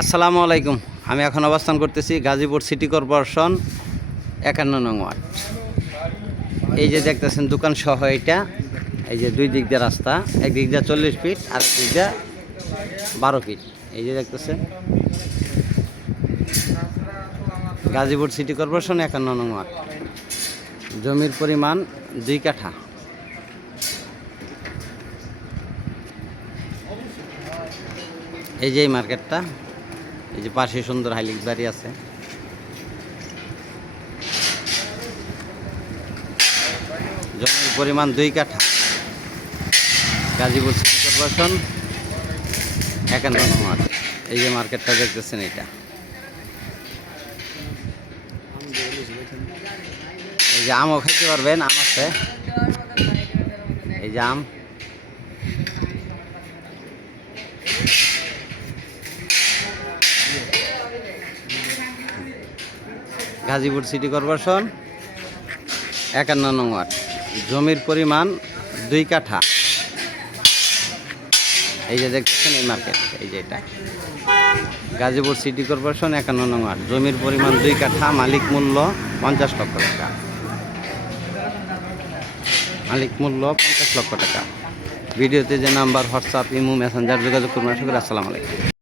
আসসালামু আলাইকুম। আমি এখন অবস্থান করতেছি গাজীপুর সিটি কর্পোরেশন একান্ন নং ওয়ার্ড। এই যে দেখতেছেন দোকান সহ এটা, এই যে দুই দিক দিয়ে রাস্তা একদিক দিয়ে চল্লিশ ফিট আর দিক দিয়ে বারো ফিট এই যে দেখতেছেন গাজীপুর সিটি কর্পোরেশন একান্ন নং ওয়ার্ড। জমির পরিমাণ দুই কাঠা। এই যে এই মার্কেটটা এই যে পাশে সুন্দর হাইলিক্স বাড়ি আছে। জমির পরিমাণ দুই কাঠা। গাজীপুর সিটি কর্পোরেশন, একান্ন নম্বর। এই যে মার্কেটটা দেখতেছেন এটা। এই যে আমও খেতে পারবেন, আম আছে। এই যে আম। গাজীপুর সিটি কর্পোরেশন, একান্ন নং ওয়ার্ড। জমির পরিমাণ দুই কাঠা। এই যে দেখতেছেন এই মার্কেট, এই যে এটা। গাজীপুর সিটি কর্পোরেশন, একান্ন নং ওয়ার্ড। জমির পরিমাণ দুই কাঠা, মালিক মূল্য পঞ্চাশ লক্ষ টাকা। মালিক মূল্য পঞ্চাশ লক্ষ টাকা। ভিডিওতে যে নাম্বার, হোয়াটসঅ্যাপ, ইমো, মেসেঞ্জার যোগাযোগ করুন। করি আসসালামু আলাইকুম।